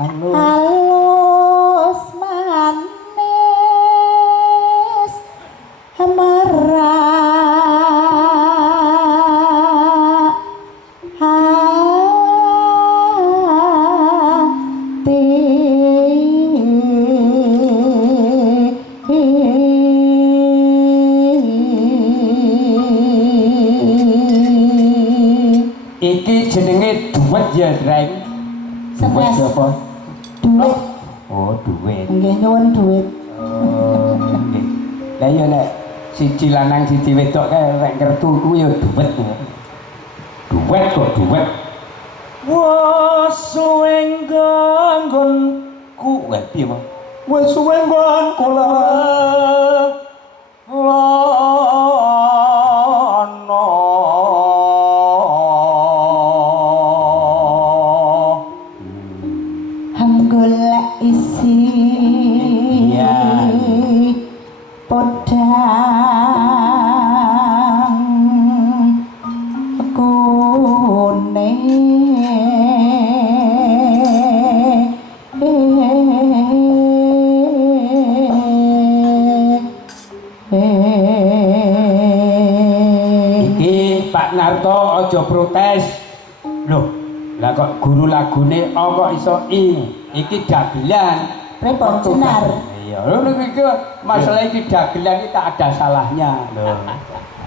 halus manis merak hati iki jenenge duet ya Dreng. Duet apa? Duit. Oh, duit. Nggih nyuwun duit. Oh, nggih. Lah ya nek siji lanang siji wedok kae rek kertu kuwi ya duet. Duet kok duet. Wes suwe nggonku. Wah, piye, Bang? Wes suwe nggonku Golek isi podang iki Pak Narto aja protes loh. Lah kok guru lagune apa iso iki dagelan pripun Cenar? Iya, lho iki masalah iki dagelan iki tak ada salahnya lho.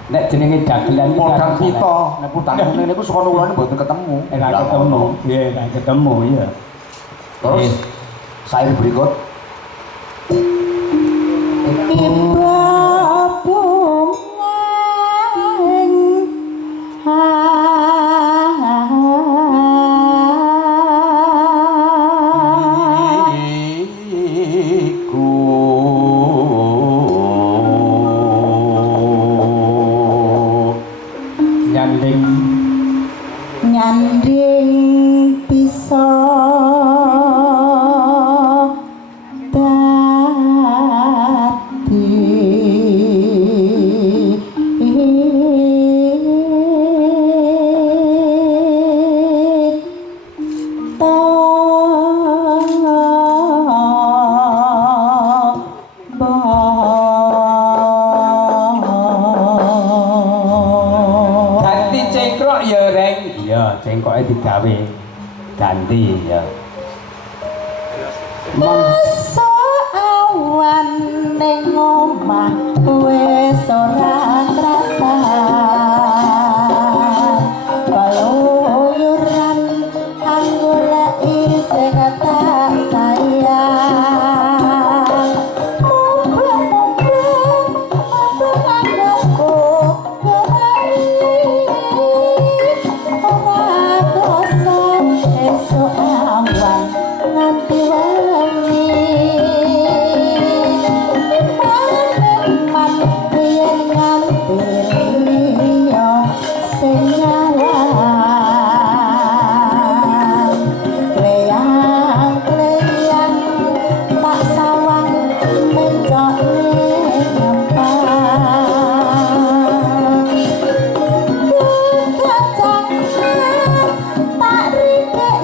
Nek jenenge dagelan modal kita nek putane niku saka ulane mboten ketemu. Ora ketemu. Nggih, ora ketemu ya. Terus sair berikut nyanding bisa cengkoke digawe ganti ya. Masuk awan ning omah wis ora krasa kaluyuran anggoleki sing tak sayang mumpung anggapku esok awan nganti wengi man yen nganti riyo sing nyalang kleyang tak sawang mencok nyempang kacang tak rikik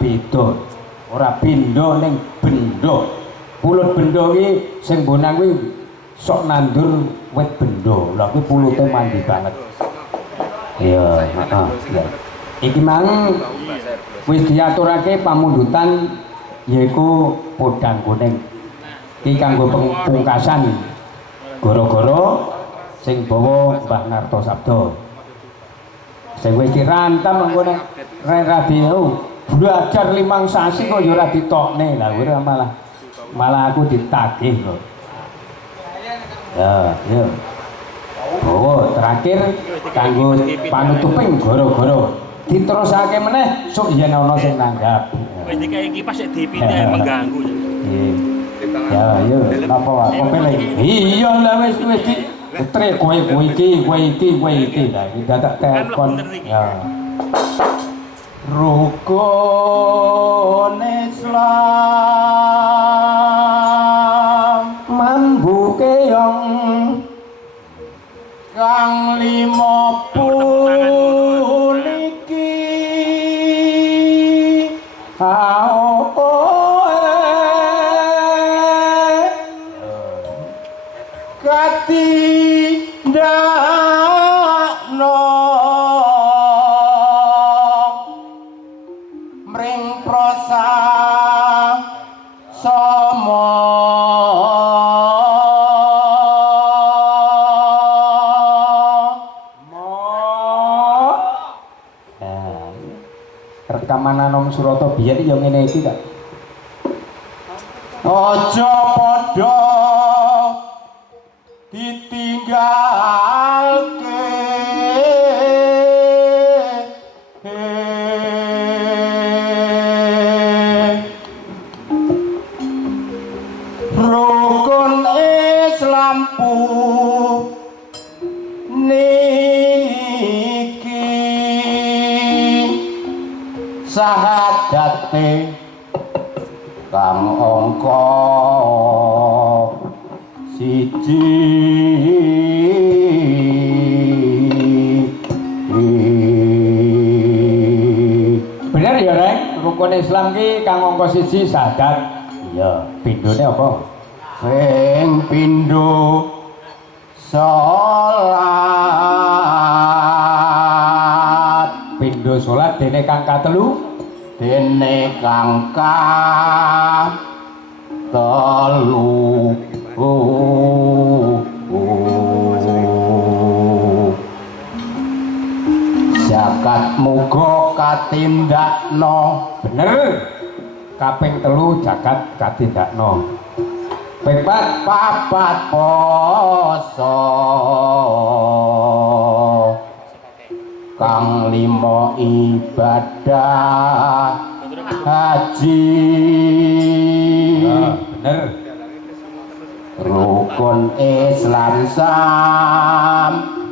beda. Ora benda ning benda. Pulut benda iki sing bonang kuwi sok nandur wit benda. Lah kuwi pulute mandi banget. Iya, heeh. Iki mang wis diaturake pamundutan yaiku podang kuning. Iki kanggo pungkasan gara-gara sing bawa Mbah Nartasabda. Sing wis dirantam engko nek radio belajar 5 sasi kok ya ora ditokne. Lah ora malah aku ditagih kok. Ya, ya. Oh, terakhir kanggo panutuping gara-gara diterusake meneh sok yen ana sing nanggap. Wis dikae kipas sik dipindah mengganggu. Ya, ya, napa wae kopele. Iya lah wis di tre kowe iki lah dadak telepon. Ya. Rukun Islam mambu keong kang 50 niki katindakno mring prosa sama rekaman Anom Surata biyen ya ngene iki ta. Aja padha ditinggalke rukun Islam niki sahadate kang angka siji bener ya Rek, rukun Islam ki kang angka siji syahadat. Iya, pindhone apa? Sing pindho salat. Pindho salat dene kang katelu, dene kang katelu. Zakat muga katindakno. Bener. Kaping 3 zakat katindakno. Papat poso kang 5 ibadah haji. Bener. Rukun Islam sampurna.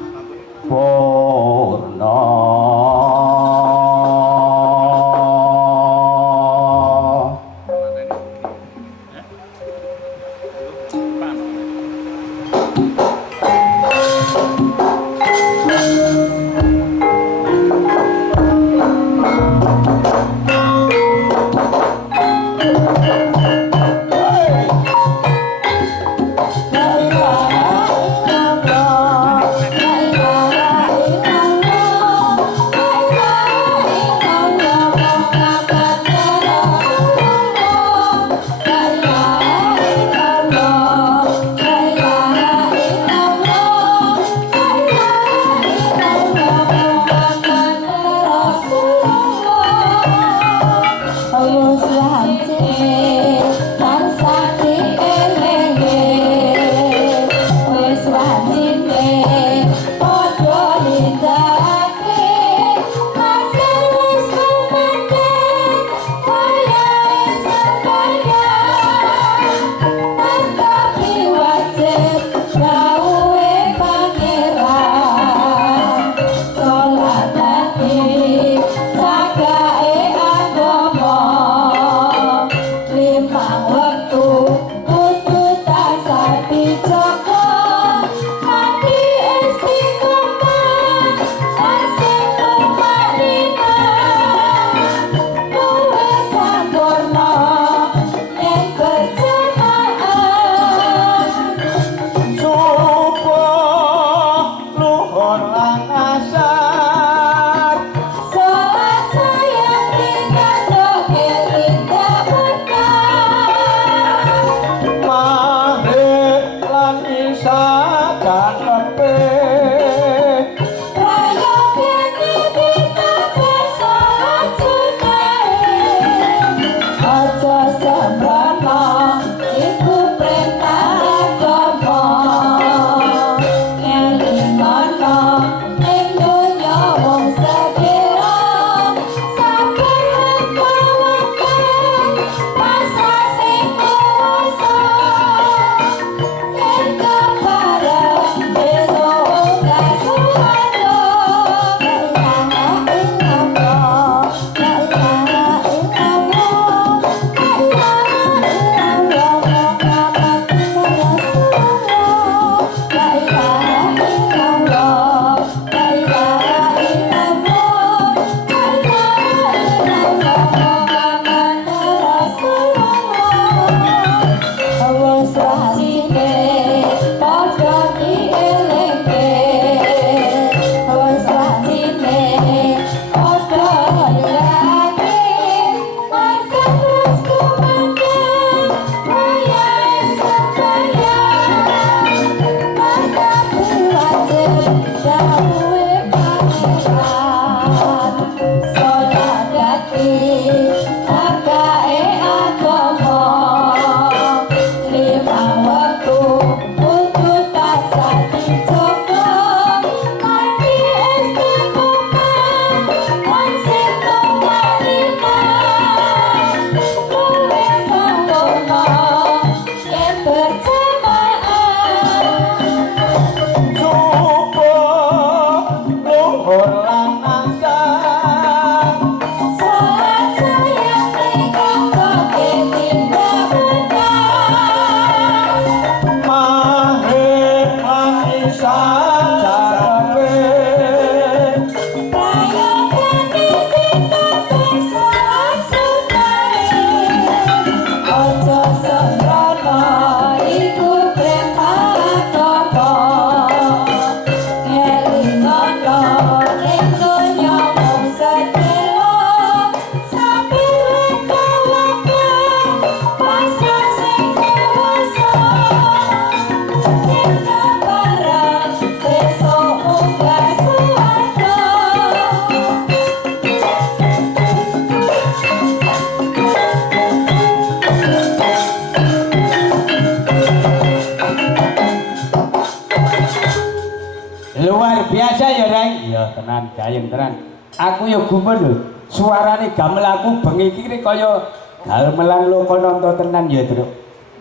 biasa ya Reng iya tenan gayeng tenan aku ya gumun lho suarane gamelanku bengi iki kaya gamelan Lokananta tenan ya Truk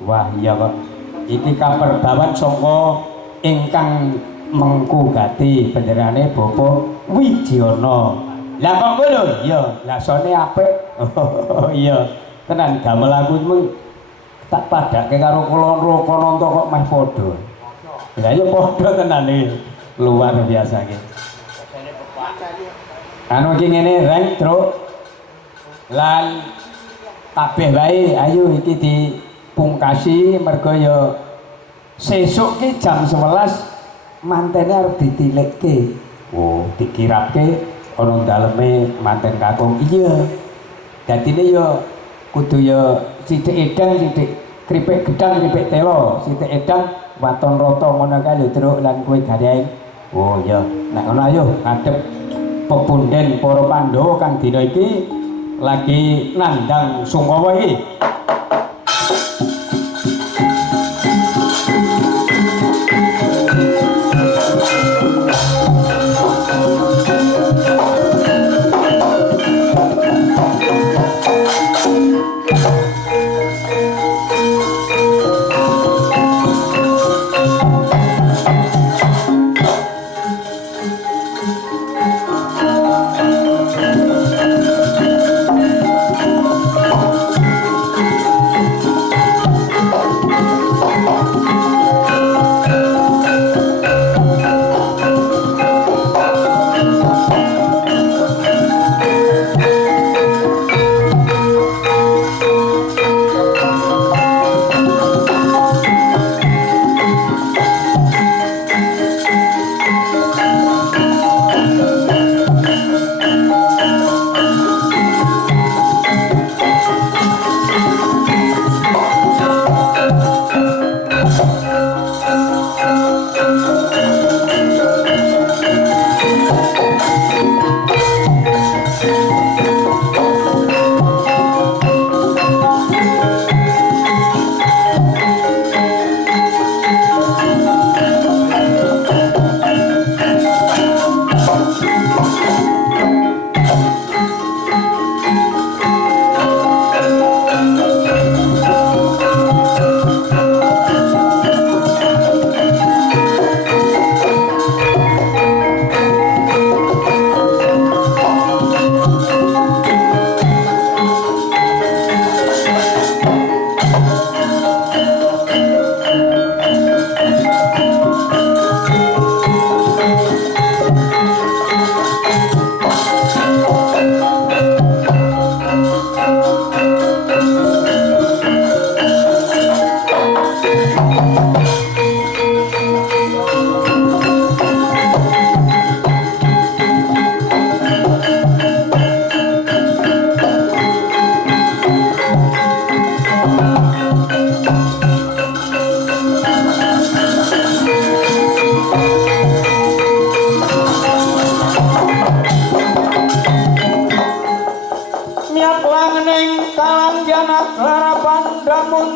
wah iya kok iki kaperbawan saka ingkang mengku gati benderane Bapak Wijana lah kok ngono iya lah sone apik iya tenan gamelanku mung tak padake karo Lokananta kok meh padha lah ya padha tenan iki luar biasa iki anu iki ngene Reng Truk lan kabeh wae ayo iki dipungkasi mergo ya sesuk ki jam 11 mantene arep ditilikke oh dikirapke ana daleme manten kakung iya dadine ya kudu ya sithik edang sithik kripik gedang kripik telo sithik edang waton rata ngono kae lho Truk lan kowe gawe oh iya nek ngono ayo ngadep pepunden para Pandhawa kang dina iki lagi nandang Sungkawa iki miap langening kalangjana klarapan damun